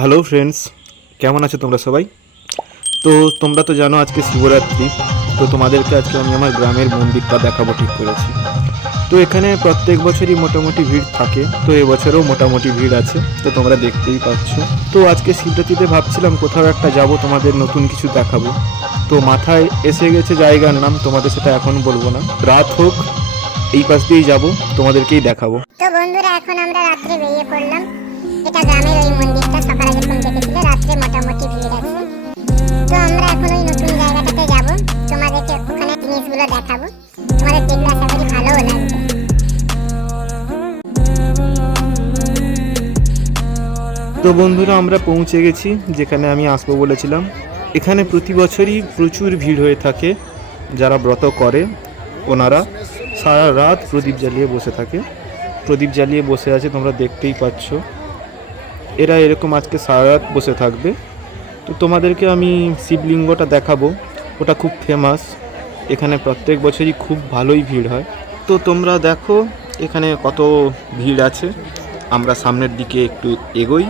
Hello friends, কেমন আছো তোমরা সবাই? তো তোমরা তো জানো আজকে শিবরাত্রি। তো তোমাদেরকে আজকে আমি আমার গ্রামের মন্দিরটা দেখাবো ঠিক করেছি। তো এখানে প্রত্যেক বছরই মোটামুটি ভিড় থাকে, তো এবছরেও মোটামুটি ভিড় আছে, তো তোমরা দেখতেই পাচ্ছ। তো আজকে শিবরাত্রিতে ভাবছিলাম কোথাও একটা যাব, তোমাদের নতুন কিছু দেখাবো। তো মাথায় এসে গেছে জায়গার নাম, তোমাদের সেটা এখন বলবো না, রাত হোক এই পাশ দিয়েই যাবো, তোমাদেরকেই দেখাবো। তো বন্ধুরা এখন আমরা রাত্রে বেরিয়ে পড়লাম। এটা গ্রামের ওই মন্দিরটা সকালে যখন দেখেছিলে রাত্রে মোটামুটি ভিড় আছে। তো আমরা এখন ওই নতুন জায়গাটাতে যাব, তোমাদেরকে ওখানে জিনিসগুলো দেখাবো। তোমাদের দেখলে আশা করি ভালোও লাগবে। তো বন্ধুরা আমরা পৌঁছে গেছি যেখানে আমি আসবো বলেছিলাম। এখানে প্রতি বছরই প্রচুর ভিড় হয়ে থাকে। যারা ব্রত করে ওনারা সারা রাত প্রদীপ জ্বালিয়ে বসে থাকে, প্রদীপ জ্বালিয়ে বসে আছে, তোমরা দেখতেই পাচ্ছ। এরা এরকম আজকে সারা রাত বসে থাকবে। তো তোমাদেরকে আমি শিবলিঙ্গটা দেখাবো, ওটা খুব ফেমাস। এখানে প্রত্যেক বছরই খুব ভালোই ভিড় হয়। তো তোমরা দেখো এখানে কত ভিড় আছে। আমরা সামনের দিকে একটু এগোই,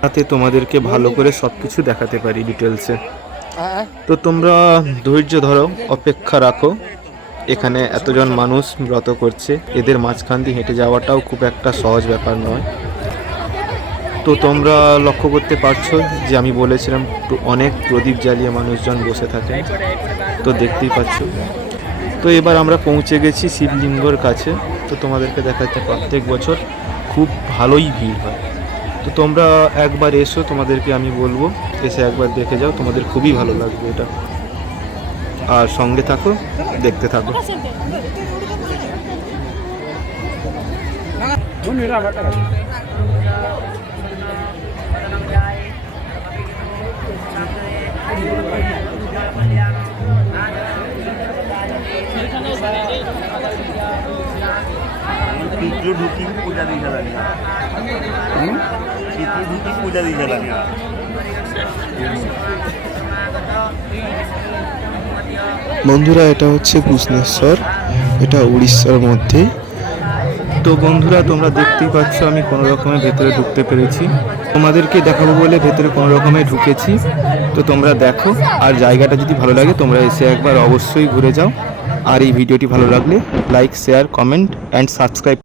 তাতে তোমাদেরকে ভালো করে সব কিছু দেখাতে পারি ডিটেলসে। তো তোমরা ধৈর্য ধরো, অপেক্ষা রাখো। এখানে এতজন মানুষ ব্রত করছে, এদের মাঝখান দিয়ে হেঁটে যাওয়াটাও খুব একটা সহজ ব্যাপার নয়। তো তোমরা লক্ষ্য করতে পারছো যে আমি বলেছিলাম অনেক প্রদীপ জ্বালিয়ে মানুষজন বসে থাকে, তো দেখতেই পাচ্ছ। তো এবার আমরা পৌঁছে গেছি শিবলিঙ্গর কাছে। তো তোমাদেরকে দেখাচ্ছে প্রত্যেক বছর খুব ভালোই ভিড় হয়। তো তোমরা একবার এসো, তোমাদেরকে আমি বলবো এসে একবার দেখে যাও, তোমাদের খুবই ভালো লাগবে এটা। আর সঙ্গে থাকো, দেখতে থাকো। ढुकी पूजा दी झाली ढुकी पूजा दी झाली বন্ধুরা এটা হচ্ছে ভুবনেশ্বর, এটা উড়িষ্যার মধ্যে। তো বন্ধুরা তোমরা দেখতেই পাচ্ছ আমি কোনো রকমে ভেতরে ঢুকতে পেরেছি, তোমাদেরকে দেখাবো বলে ভেতরে কোনো রকমে ঢুকেছি। তো তোমরা দেখো, আর জায়গাটা যদি ভালো লাগে তোমরা এসে একবার অবশ্যই ঘুরে যাও। আর এই ভিডিওটি ভালো লাগলে like, share, comment and subscribe